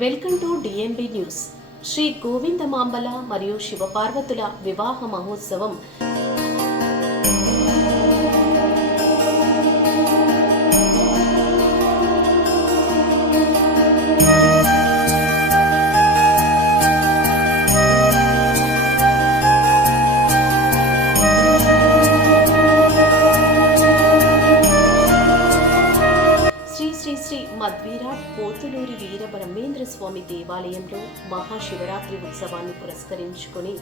Welcome to DMB news. Shri గోవిందమాంబల మరియు శివపార్వతుల వివాహ మహోత్సవం. శ్రీ పోతులూరి వీర బ్రహ్మేంద్ర స్వామి దేవాలయంలో మహాశివరాత్రి ఉత్సవాన్ని పురస్కరించుకుని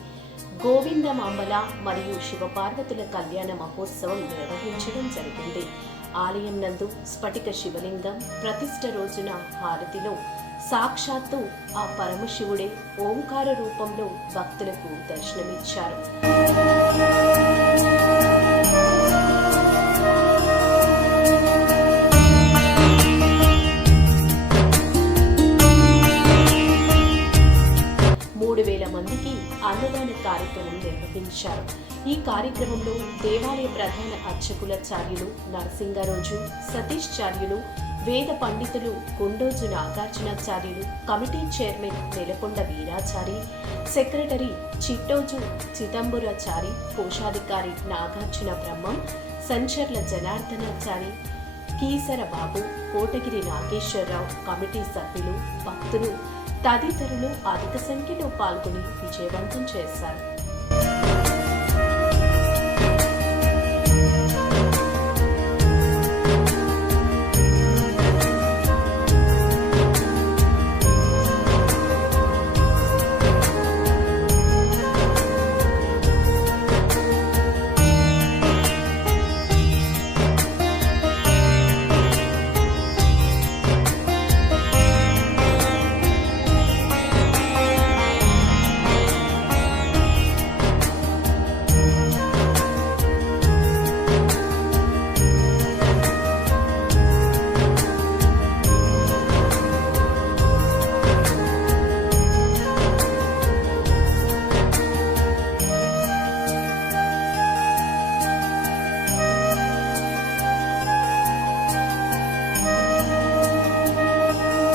గోవిందమాంబల మరియు శివపార్వతుల కళ్యాణ మహోత్సవం నిర్వహించడం జరిగింది. ఆలయం నందు స్ఫటిక శివలింగం ప్రతిష్ట రోజున హారతిలో సాక్షాత్తు ఆ పరమశివుడే ఓంకార రూపంలో భక్తులకు దర్శనమిచ్చారు. కార్యక్రమం నిర్వహించారు. ఈ కార్యక్రమంలో దేవాలయ ప్రధాన అర్చకులాచార్యులు నరసింగరోజు సతీష్ చార్యులు వేద పండితులు Gundoju Nagarjunacharyulu committee chairman Nelakonda Veerachari secretary Chittoju Chidamburachari కోశాధికారి నాగార్జున బ్రహ్మం సంచర్ల జనార్దనాచారి కీసర బాబు కోటగిరి నాగేశ్వరరావు కమిటీ సభ్యులు భక్తులు తదితరులు అధిక సంఖ్యలో పాల్గొని విజయవంతం చేశారు.